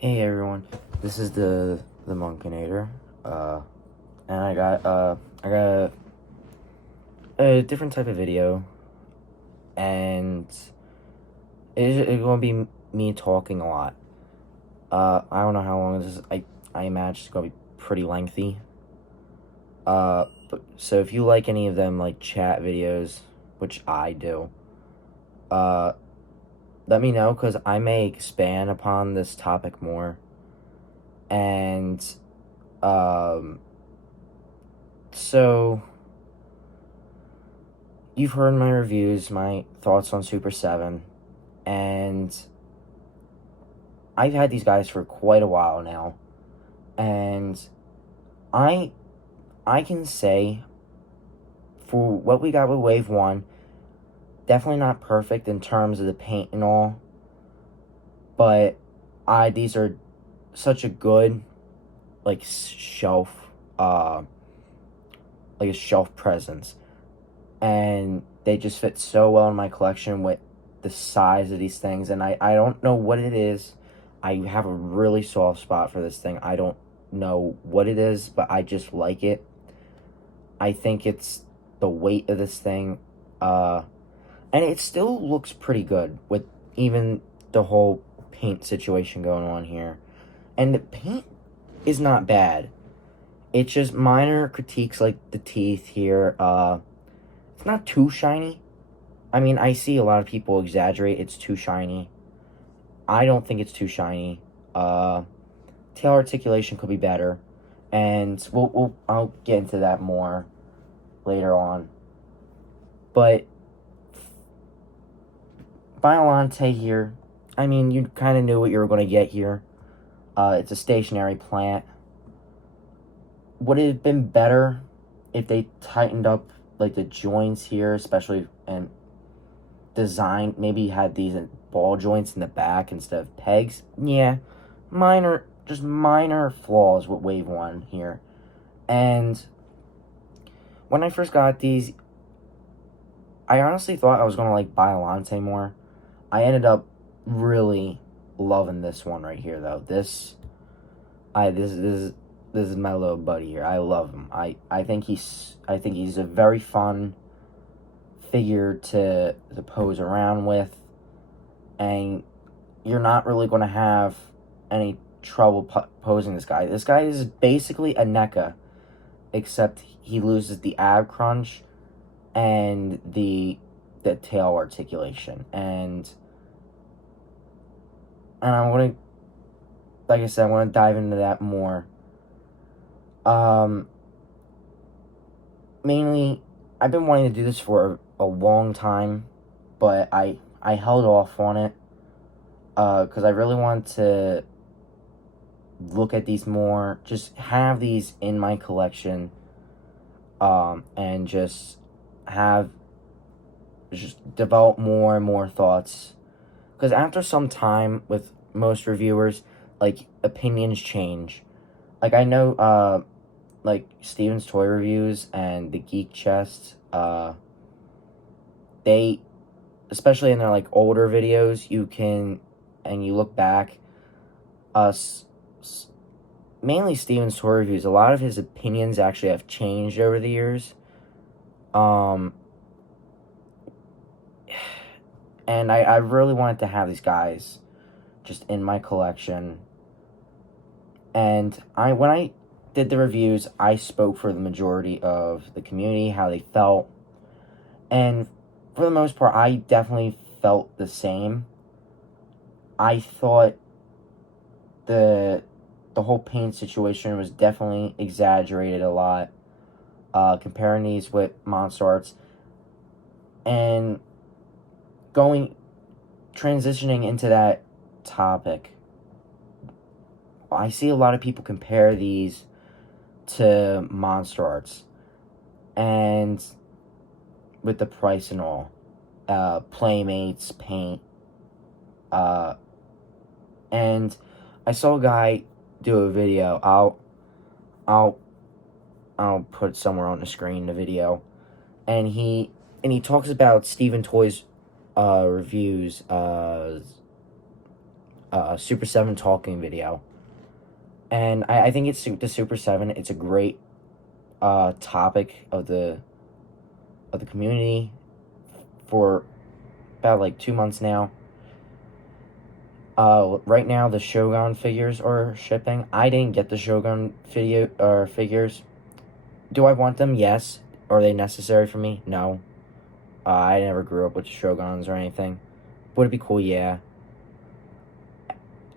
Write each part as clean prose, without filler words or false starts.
Hey everyone, this is the Monkinator, and I got a different type of video, and it's gonna be me talking a lot. I don't know how long this is. I imagine it's gonna be pretty lengthy. But so if you like any of them, like chat videos, which I do, uh, let me know because I may expand upon this topic more, and um. So, you've heard my reviews, my thoughts on Super 7, and I've had these guys for quite a while now, and I I can say for what we got with Wave 1, definitely not perfect in terms of the paint and all, but these are such a good like shelf like a shelf presence, and they just fit so well in my collection with the size of these things. And I don't know what it is. I have a really soft spot for this thing. I don't know what it is, but I just like it. I think it's the weight of this thing, and it still looks pretty good with even the whole paint situation going on here. And the paint is not bad. It's just minor critiques like the teeth here. It's not too shiny. I mean, I see a lot of people exaggerate it's too shiny. I don't think it's too shiny. Tail articulation could be better, and I'll get into that more later on. But Biolante here, I mean, you kind of knew what you were going to get here. It's a stationary plant. Would it have been better if they tightened up like the joints here, especially and designed, maybe had these ball joints in the back instead of pegs? Yeah, just minor flaws with Wave 1 here. And when I first got these, I honestly thought I was going to like Biolante more. I ended up really loving this one right here, though. This is my little buddy here. I love him. I think he's a very fun figure to pose around with, and you're not really going to have any trouble posing this guy. This guy is basically a NECA, except he loses the ab crunch and the tail articulation, and I want to, like I said, I want to dive into that more. Mainly, I've been wanting to do this for a long time, but I held off on it because I really want to look at these more, just have these in my collection, and just develop more and more thoughts. Because after some time with most reviewers, like, opinions change. Like, I know, like, Steven's Toy Reviews and the Geek Chest, they, especially in their, like, older videos, and you look back, mainly Steven's Toy Reviews, a lot of his opinions actually have changed over the years. And I really wanted to have these guys just in my collection. And when I did the reviews, I spoke for the majority of the community, how they felt. And for the most part, I definitely felt the same. I thought the whole paint situation was definitely exaggerated a lot, comparing these with Monster Arts. And transitioning into that topic, I see a lot of people compare these to Monster Arts, and with the price and all, Playmates, paint, and I saw a guy do a video. I'll put it somewhere on the screen, the video, and he talks about Steven Toy's reviews. Super 7 talking video. And I think it's the Super 7. It's a great topic of the community for about like 2 months now. Right now the Shogun figures are shipping. I didn't get the Shogun figures. Do I want them? Yes. Are they necessary for me? No. I never grew up with Shoguns or anything. Would it be cool? Yeah.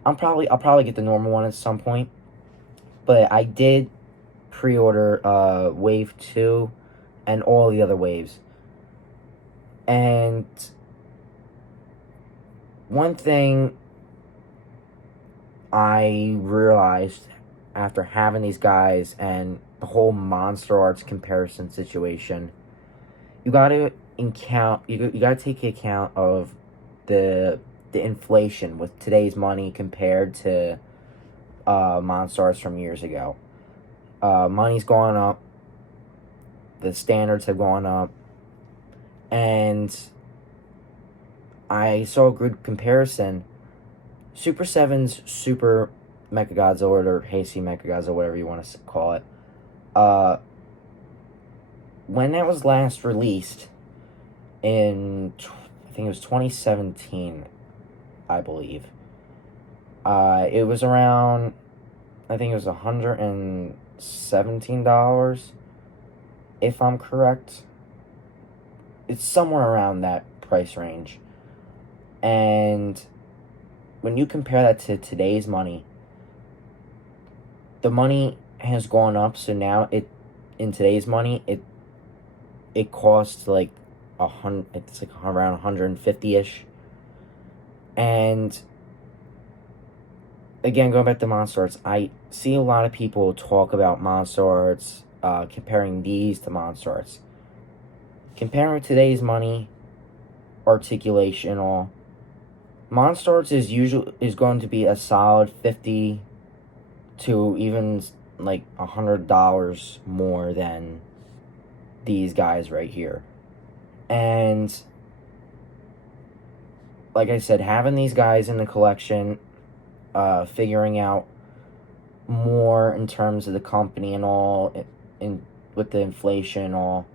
I'll probably get the normal one at some point. But I did pre-order Wave 2 and all the other waves. And one thing I realized after having these guys and the whole Monster Arts comparison situation, you got to you got to take account of the inflation with today's money compared to Monster Arts from years ago. Money's gone up, the standards have gone up, and I saw a good comparison. Super 7's Super Mechagodzilla, or Hasty Mechagodzilla, whatever you want to call it, when that was last released in, I think it was 2017, I believe, it was around, I think it was $117, if I'm correct. It's somewhere around that price range. And when you compare that to today's money, the money has gone up. So now in today's money, it costs like it's like around 150-ish. And again, going back to Monster Arts, I see a lot of people talk about Monster Arts, comparing these to Monster Arts. Comparing with today's money, articulation, all, Monster Arts is going to be a solid $50 to even like $100 more than these guys right here. And like I said, having these guys in the collection, figuring out more in terms of the company and all, with the inflation and all,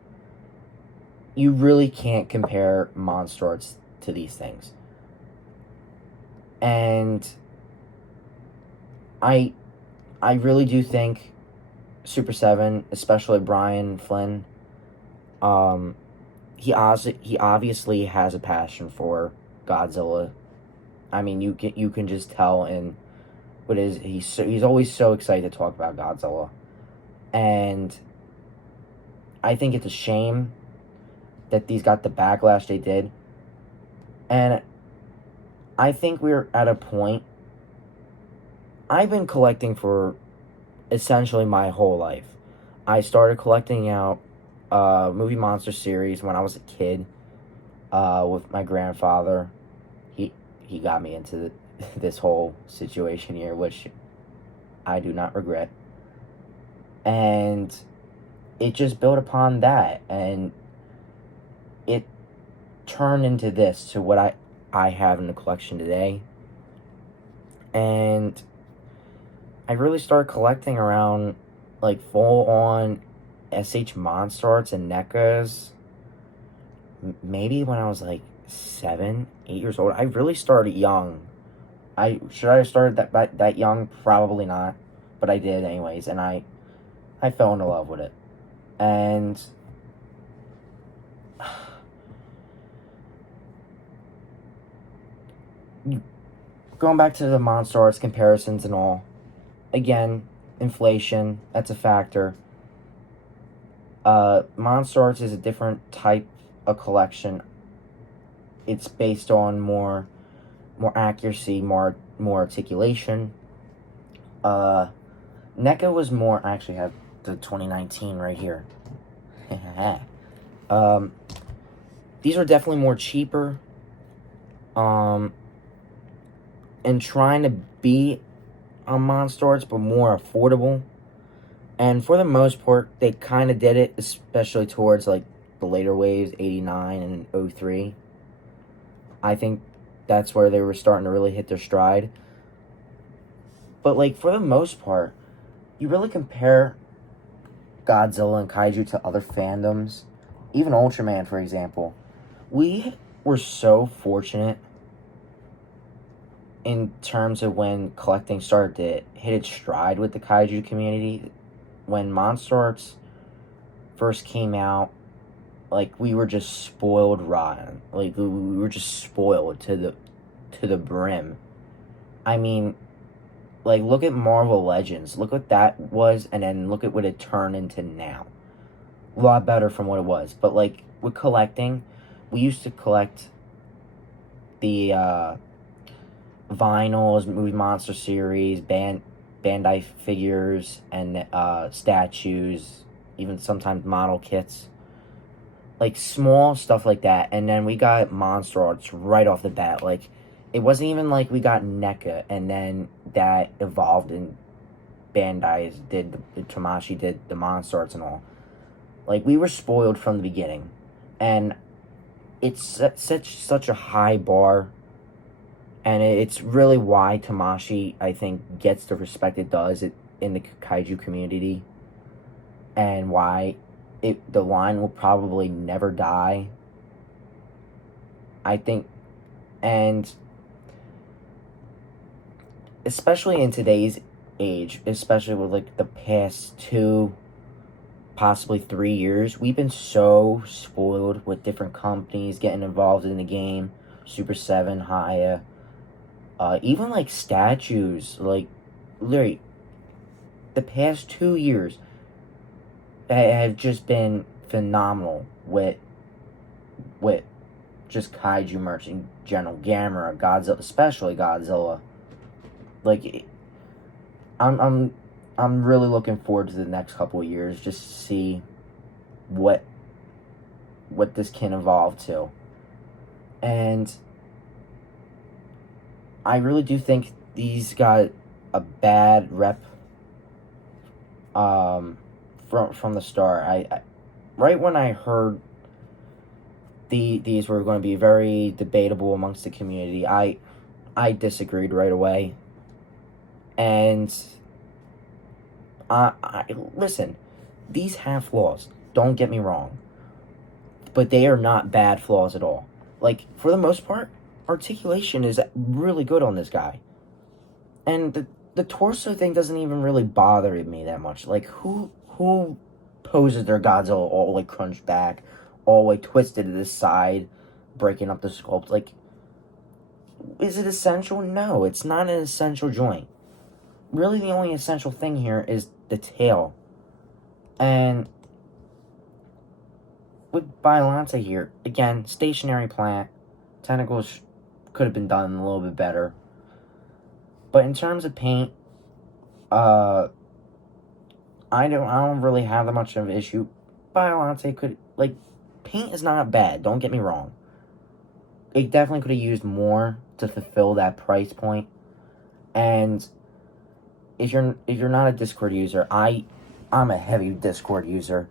you really can't compare Monster Arts to these things. And I really do think Super 7, especially Brian Flynn, he obviously has a passion for Godzilla. I mean, you can just tell in what is he's always so excited to talk about Godzilla. And I think it's a shame that these got the backlash they did. And I think we're at a point. I've been collecting for essentially my whole life. I started collecting out movie monster series when I was a kid, with my grandfather. He got me into this whole situation here, which I do not regret. And it just built upon that, and it turned into this, to what I have in the collection today. And I really started collecting around like full on SH Monster Arts and NECAs maybe when I was like 7, 8 years old. I really started young. Should I have started that young? Probably not, but I did anyways, and I fell into love with it. And going back to the Monster Arts comparisons and all, again, inflation, that's a factor. Monster Arts is a different type of collection. It's based on more accuracy, more articulation. NECA was more. I actually have the 2019 right here. These are definitely more cheaper. And trying to be on Monster Arts, but more affordable. And for the most part, they kind of did it, especially towards like the later waves, 89 and 03. I think that's where they were starting to really hit their stride. But, like, for the most part, you really compare Godzilla and Kaiju to other fandoms, even Ultraman, for example. We were so fortunate in terms of when collecting started to hit its stride with the Kaiju community. When Monster Arts first came out, like, we were just spoiled rotten. Like, we were just spoiled to the brim. I mean, like, look at Marvel Legends. Look what that was, and then look at what it turned into now. A lot better from what it was. But, like, with collecting, we used to collect the vinyls, Movie Monster series, Bandai figures, and statues, even sometimes model kits. Like, small stuff like that. And then we got Monster Arts right off the bat. Like, it wasn't even like we got NECA, and then that evolved, and Bandai did, Tamashii did the Monster Arts and all. Like, we were spoiled from the beginning. And it's such a high bar, and it's really why Tamashii, I think, gets the respect it does in the kaiju community, and why the line will probably never die, I think. And especially in today's age, especially with, like, the past 2, possibly 3 years, we've been so spoiled with different companies getting involved in the game. Super7, Haya, even, like, statues. Like, literally, the past 2 years have just been phenomenal with just kaiju merch in general. Gamera, Godzilla, especially Godzilla. Like, I'm really looking forward to the next couple of years, just to see what this can evolve to. And I really do think these got a bad rep from the start. I right when I heard these were going to be very debatable amongst the community, I disagreed right away. And I listen, these have flaws, don't get me wrong, but they are not bad flaws at all. Like, for the most part, articulation is really good on this guy. And the torso thing doesn't even really bother me that much. Like, who poses their Godzilla all, like, crunched back, all, like, twisted to the side, breaking up the sculpt? Like, is it essential? No, it's not an essential joint. Really, the only essential thing here is the tail. And with Biollante here, again, stationary plant, tentacles could have been done a little bit better. But in terms of paint, I don't really have that much of an issue. Biollante could, like, paint is not bad, don't get me wrong. It definitely could have used more to fulfill that price point. And if you're not a Discord user, I'm a heavy Discord user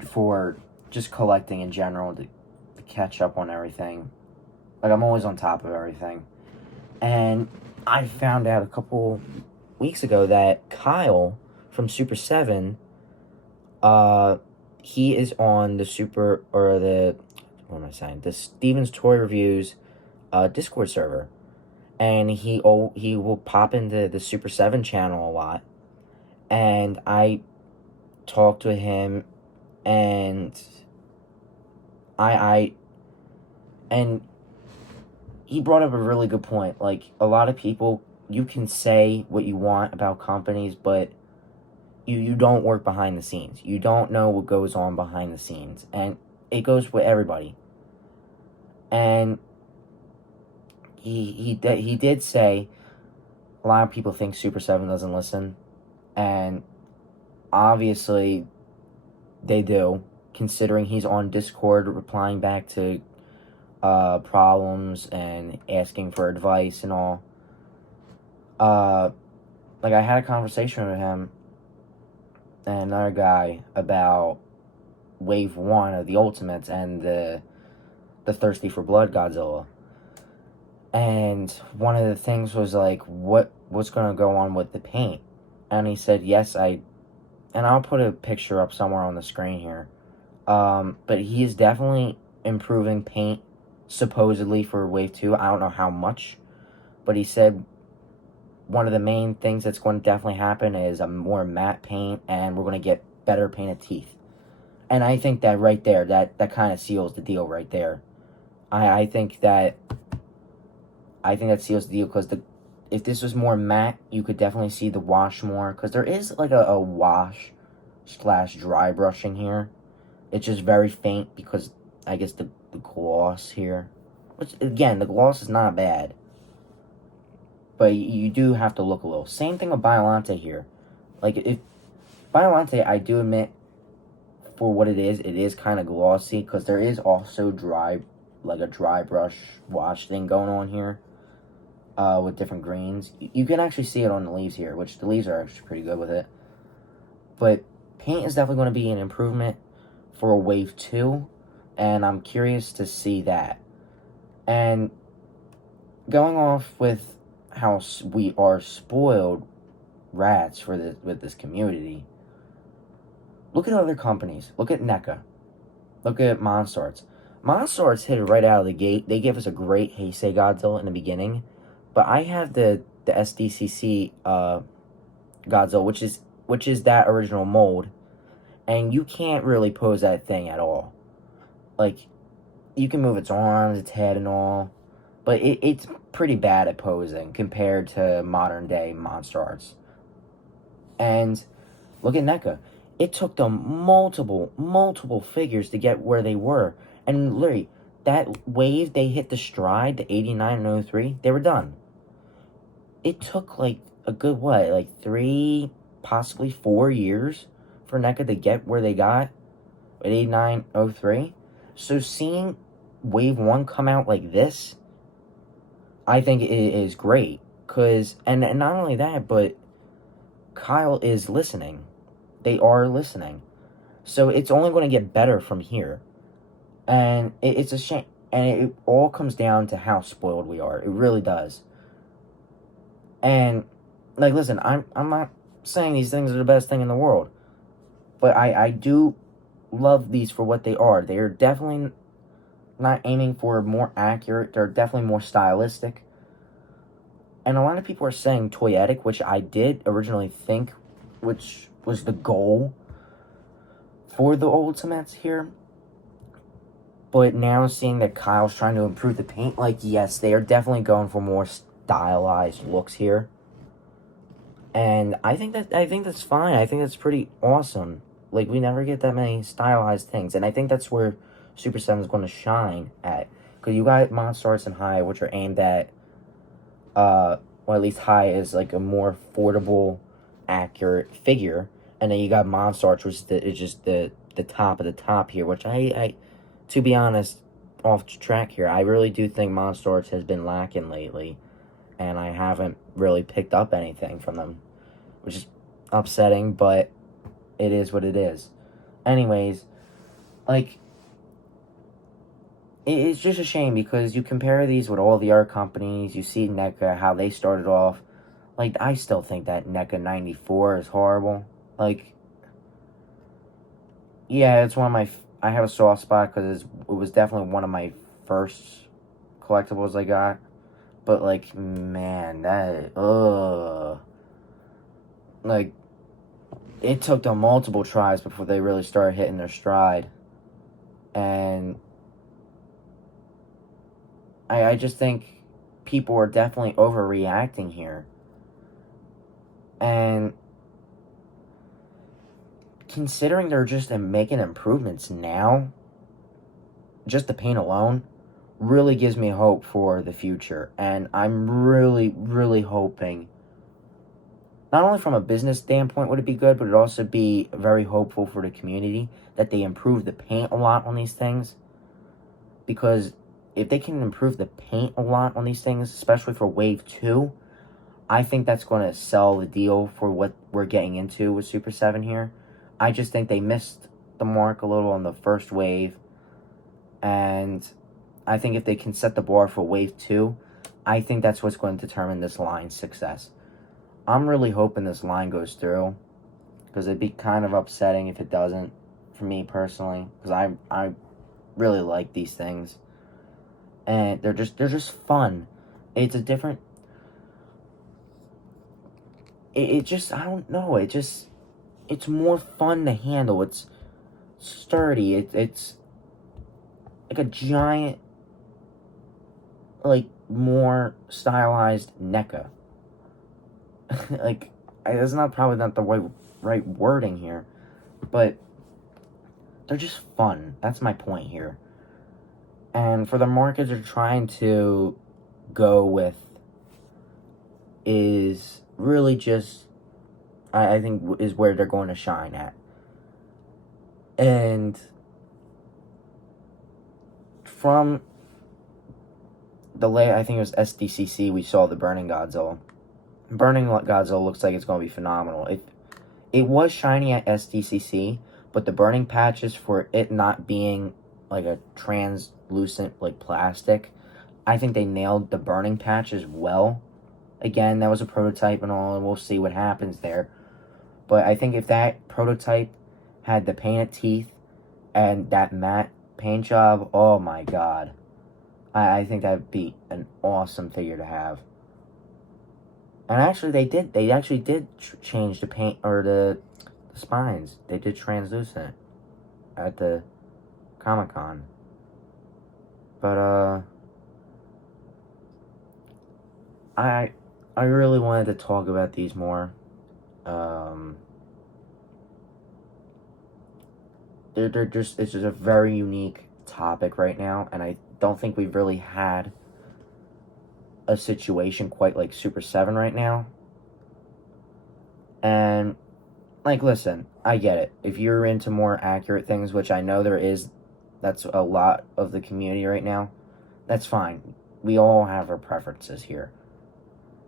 for just collecting in general, to catch up on everything. Like, I'm always on top of everything. And I found out a couple weeks ago that Kyle from Super7, he is on the the Steven's Toy Reviews Discord server. And he will pop into the Super7 channel a lot. And I talked to him, and and he brought up a really good point. Like, a lot of people, you can say what you want about companies, but you don't work behind the scenes. You don't know what goes on behind the scenes. And it goes with everybody. And he did say a lot of people think Super7 doesn't listen, and obviously they do, considering he's on Discord replying back to problems and asking for advice and all. Like, I had a conversation with him and another guy about Wave 1 of the Ultimates and the Thirsty for Blood Godzilla. And one of the things was, like, what what's going to go on with the paint. And he said, yes, and I'll put a picture up somewhere on the screen here. But he is definitely improving paint, supposedly, for Wave 2. I don't know how much, but he said one of the main things that's going to definitely happen is a more matte paint, and we're going to get better painted teeth. And I think that right there, that kind of seals the deal right there. I think that seals the deal, because if this was more matte, you could definitely see the wash more, because there is like a wash / dry brushing here. It's just very faint because I guess the gloss here, which again, the gloss is not bad, but you do have to look a little. Same thing with Biolante here. Like, if Biolante, I do admit, for what it is kind of glossy, because there is also like a dry brush wash thing going on here, with different greens. You can actually see it on the leaves here, which the leaves are actually pretty good with it. But paint is definitely going to be an improvement for a Wave 2, and I'm curious to see that. And going off with how we are spoiled rats with this community, look at other companies. Look at NECA. Look at Monstarts. Monstarts hit it right out of the gate. They gave us a great Heisei Godzilla in the beginning, but I have the SDCC Godzilla, which is that original mold, and you can't really pose that thing at all. Like, you can move its arms, its head, and all, but it's pretty bad at posing compared to modern day Monster Arts. And look at NECA. It took them multiple figures to get where they were. And literally, that wave they hit the stride, the 89 and 03, they were done. It took like a good, like 3, possibly 4 years for NECA to get where they got at 89, 03. So seeing Wave 1 come out like this, I think it is great. And not only that, but Kyle is listening. They are listening. So it's only going to get better from here. And it's a shame. And it all comes down to how spoiled we are. It really does. And, like, listen, I'm not saying these things are the best thing in the world. But I do love these for what they are. They are definitely not aiming for more accurate. They're definitely more stylistic. And a lot of people are saying toyetic, which I did originally think, which was the goal for the Ultimates here. But now seeing that Kyle's trying to improve the paint, like, yes, they are definitely going for more stylized looks here. And I think that's fine. I think that's pretty awesome. Like, we never get that many stylized things. And I think that's where Super 7 is going to shine at. Because you got Monster Arts and High, which are aimed at, well, at least High is like a more affordable, accurate figure. And then you got Monster Arts, which is just the top of the top here, which I to be honest, off track here, I really do think Monster Arts has been lacking lately. And I haven't really picked up anything from them, which is upsetting, but it is what it is. Anyways, like, it's just a shame because you compare these with all the other companies, you see NECA, how they started off. Like, I still think that NECA 94 is horrible. Like, yeah, it's one of my, I have a soft spot because it was definitely one of my first collectibles I got. But, like, man, like, it took them multiple tries before they really started hitting their stride. And I just think people are definitely overreacting here. And considering they're just making improvements now, just the paint alone really gives me hope for the future. And I'm really hoping, not only from a business standpoint would it be good, but it'd also be very hopeful for the community that they improve the paint a lot on these things. Because if they can improve the paint a lot on these things, especially for Wave 2, I think that's going to sell the deal for what we're getting into with Super 7 here. I just think they missed the mark a little on the first wave. And I think if they can set the bar for Wave 2, I think that's what's going to determine this line's success. I'm really hoping this line goes through, because it'd be kind of upsetting if it doesn't, for me personally, because I really like these things, and they're just fun. It's a different. It just, I don't know. It's more fun to handle. It's sturdy. It's like a giant, like, more stylized NECA. Like, that's not probably not the right wording here, but they're just fun. That's my point here. And for the markets they're trying to go with is really just, I think, is where they're going to shine at. And from I think it was SDCC, we saw the Burning Godzilla. Burning Godzilla looks like it's going to be phenomenal. It was shiny at SDCC, but the burning patches, for it not being like a translucent like plastic, I think they nailed the burning patch as well. Again, that was a prototype and all, and we'll see what happens there. But I think if that prototype had the painted teeth and that matte paint job, oh my god. I think that would be an awesome figure to have. And actually, they actually did change the paint, or the spines. They did translucent at the Comic-Con. But, I really wanted to talk about these more. It's just a very unique topic right now, and I don't think we've really had a situation quite like Super 7 right now. And, like, listen, I get it. If you're into more accurate things, which I know that's a lot of the community right now, that's fine. We all have our preferences here.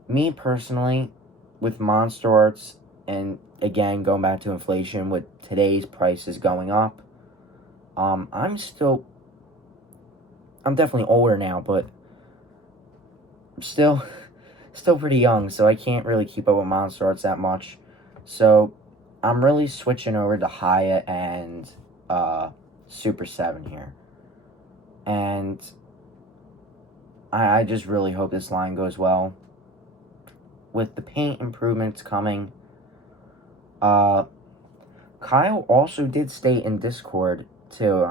Me, personally, with Monster Arts, and again, going back to inflation, with today's prices going up, I'm definitely older now, but I'm still pretty young, so I can't really keep up with Monster Arts that much. So I'm really switching over to Haya and Super 7 here. And I just really hope this line goes well. With the paint improvements coming, Kyle also did state in Discord, too,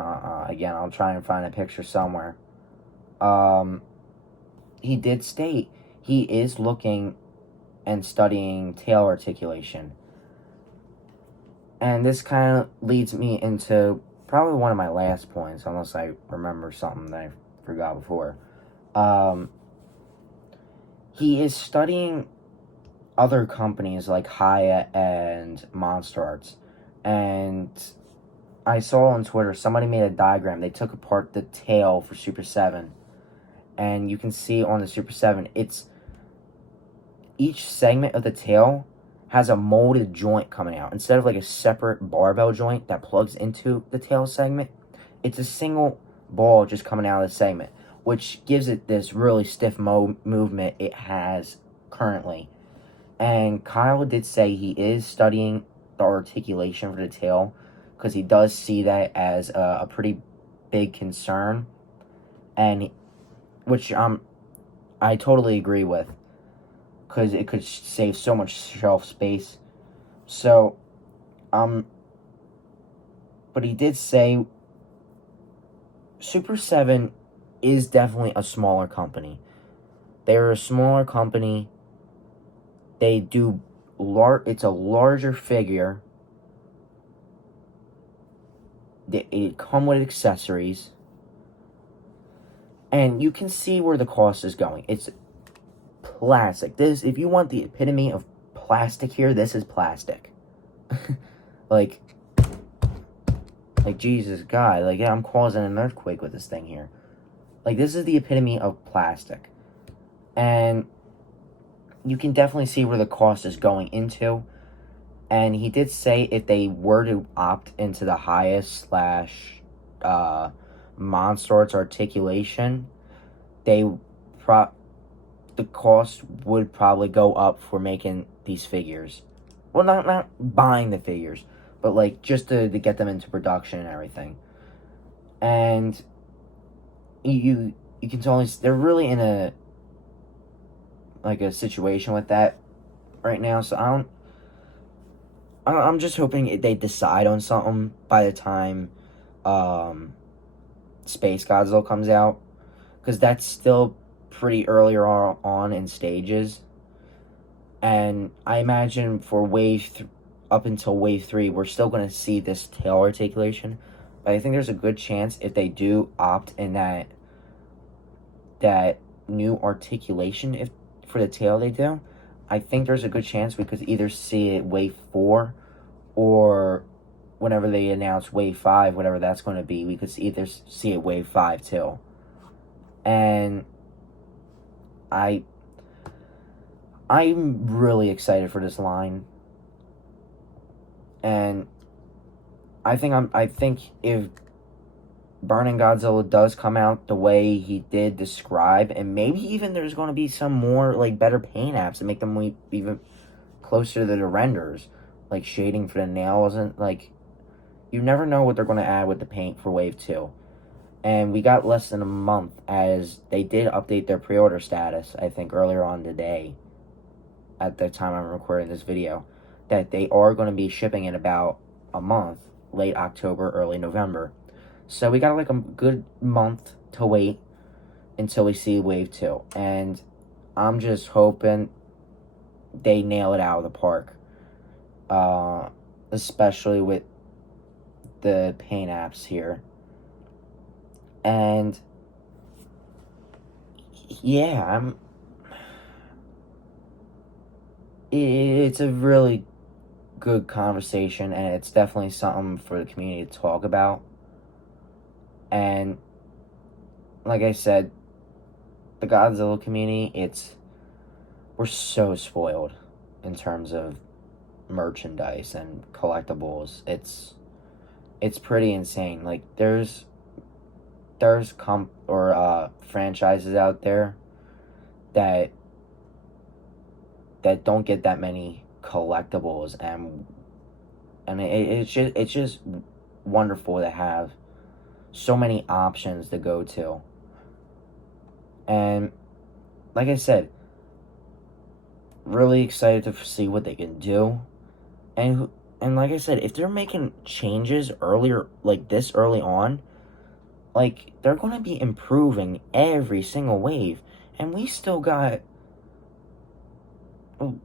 again, I'll try and find a picture somewhere. He did state he is looking and studying tail articulation. And this kind of leads me into probably one of my last points, unless I remember something that I forgot before. He is studying other companies like Haya and Monster Arts. And I saw on Twitter, somebody made a diagram. They took apart the tail for Super 7. And you can see on the Super 7, each segment of the tail has a molded joint coming out. Instead of like a separate barbell joint that plugs into the tail segment, it's a single ball just coming out of the segment, which gives it this really stiff movement it has currently. And Kyle did say he is studying the articulation for the tail, because he does see that as a pretty big concern, and which I totally agree with, because it could save so much shelf space. So, but he did say Super 7 is definitely a smaller company. They're a smaller company. They do it's a larger figure. It come with accessories. And you can see where the cost is going. It's plastic. If you want the epitome of plastic here, this is plastic. like Jesus God, like, yeah, I'm causing an earthquake with this thing here. Like, this is the epitome of plastic. And you can definitely see where the cost is going into. And he did say if they were to opt into the highest / Monster Arts articulation, they the cost would probably go up for making these figures. Well, not buying the figures, but like just to get them into production and everything. And you can totally, they're really in a situation with that right now. So I'm just hoping they decide on something by the time Space Godzilla comes out, because that's still pretty earlier on in stages. And I imagine for up until wave 3, we're still going to see this tail articulation. But I think there's a good chance if they do opt in that new articulation for the tail they do, I think there's a good chance we could either see it wave 4 or whenever they announce wave 5, whatever that's going to be, we could either see it wave 5 too. And I'm really excited for this line. And I think if Burning Godzilla does come out the way he did describe, and maybe even there's going to be some more like better paint apps that make them even closer to the renders, like shading for the nails, and like you never know what they're going to add with the paint for wave 2. And we got less than a month, as they did update their pre-order status, I think earlier on today, at the time I'm recording this video, that they are going to be shipping in about a month, late October, early November. So we got like a good month to wait until we see wave 2. And I'm just hoping they nail it out of the park. Especially with the paint apps here. And yeah, it's a really good conversation, and it's definitely something for the community to talk about. And like I said, the Godzilla community, we're so spoiled in terms of merchandise and collectibles. It's pretty insane. Like there's franchises out there that don't get that many collectibles, and it's just wonderful to have so many options to go to. And like I said, really excited to see what they can do. And like I said, if they're making changes earlier, like this early on, like they're going to be improving every single wave. And we still got, well,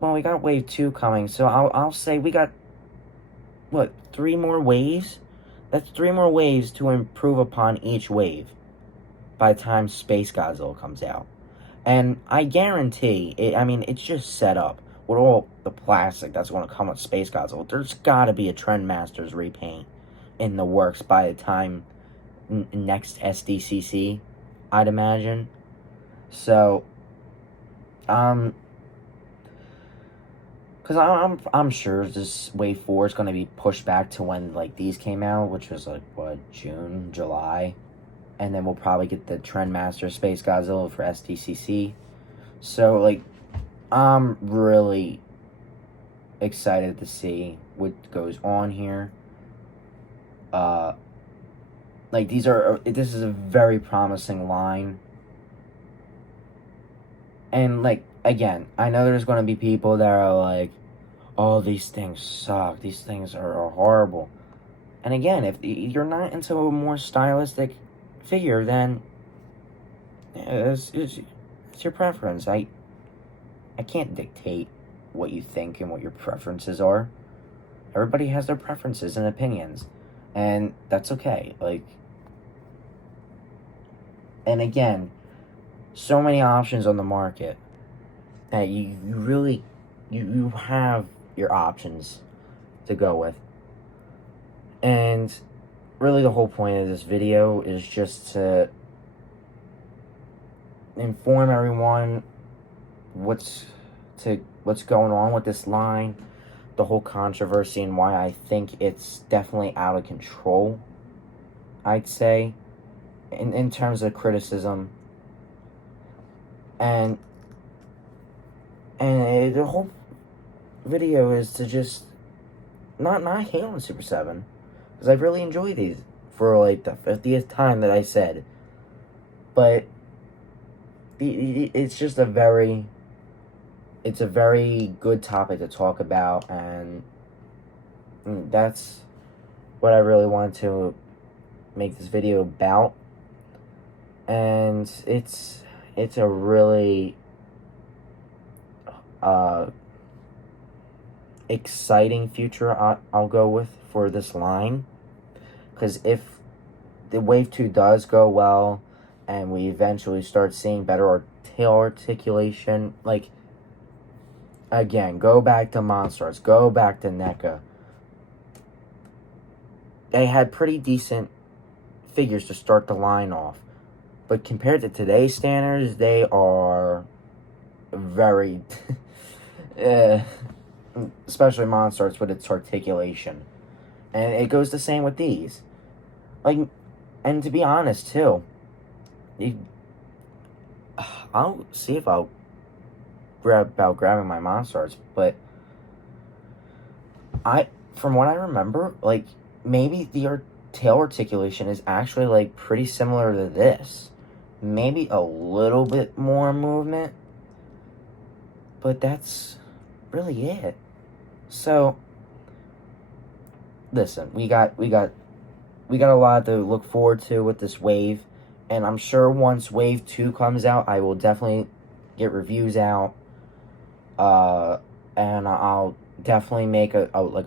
we got wave 2 coming, so I'll say we got, what, 3 more waves? That's 3 more waves to improve upon each wave by the time Space Godzilla comes out. And I guarantee, it's just set up with all the plastic that's going to come with Space Godzilla. There's got to be a Trendmasters repaint in the works by the time next SDCC, I'd imagine. So, because I'm sure this wave 4 is going to be pushed back to when like these came out, which was like what, June, July, and then we'll probably get the Trendmaster Space Godzilla for SDCC. So like, I'm really excited to see what goes on here. Like this is a very promising line. And like, again, I know there's going to be people that are like, oh, these things suck, these things are horrible. And again, if you're not into a more stylistic figure, then it's your preference. I can't dictate what you think and what your preferences are. Everybody has their preferences and opinions, and that's okay. Like, and again, so many options on the market that you really you have your options to go with. And really the whole point of this video is just to inform everyone what's going on with this line, the whole controversy, and why I think it's definitely out of control, I'd say, in terms of criticism. And the whole video is to just not hate on Super 7, because I really enjoy these for like the 50th time that I said. But it's just a very good topic to talk about, and that's what I really wanted to make this video about. And it's a really exciting future I'll go with for this line, because if the Wave 2 does go well and we eventually start seeing better tail articulation, like, again, go back to Monstars, go back to NECA. They had pretty decent figures to start the line off, but compared to today's standards, they are very especially Monstars with its articulation. And it goes the same with these. Like, and to be honest too, I'll see if I'll grabbing my Monstars, but from what I remember, like, maybe the tail articulation is actually like pretty similar to this. Maybe a little bit more movement, but that's really it. So, listen, we got a lot to look forward to with this wave, and I'm sure once Wave 2 comes out, I will definitely get reviews out, and I'll definitely make a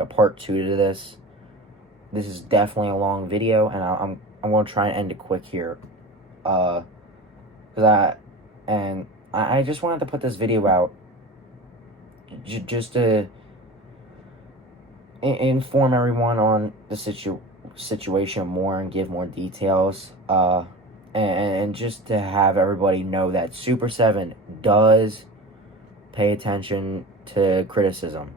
part 2 to this. This is definitely a long video, and I'm gonna try and end it quick here, because I just wanted to put this video out just to inform everyone on the situation more and give more details, and just to have everybody know that Super 7 does pay attention to criticism.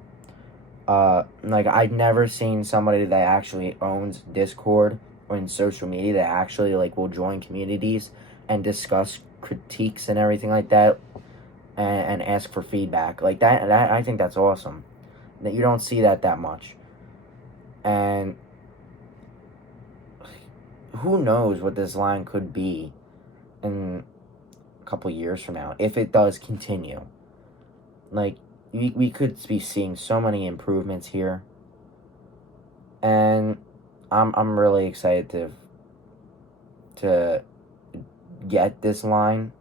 Like, I've never seen somebody that actually owns Discord or in social media that actually, like, will join communities and discuss critiques and everything like that, and ask for feedback. Like, that I think that's awesome. That you don't see that much. And who knows what this line could be in a couple years from now, if it does continue. Like, we could be seeing so many improvements here, and I'm really excited to get this line,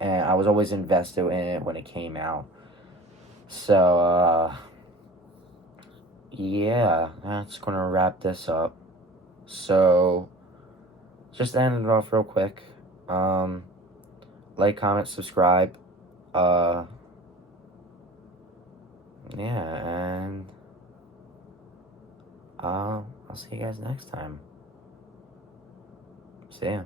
and I was always invested in it when it came out. So yeah, that's gonna wrap this up. So just to end it off real quick, like, comment, subscribe, yeah, and I'll see you guys next time. See ya.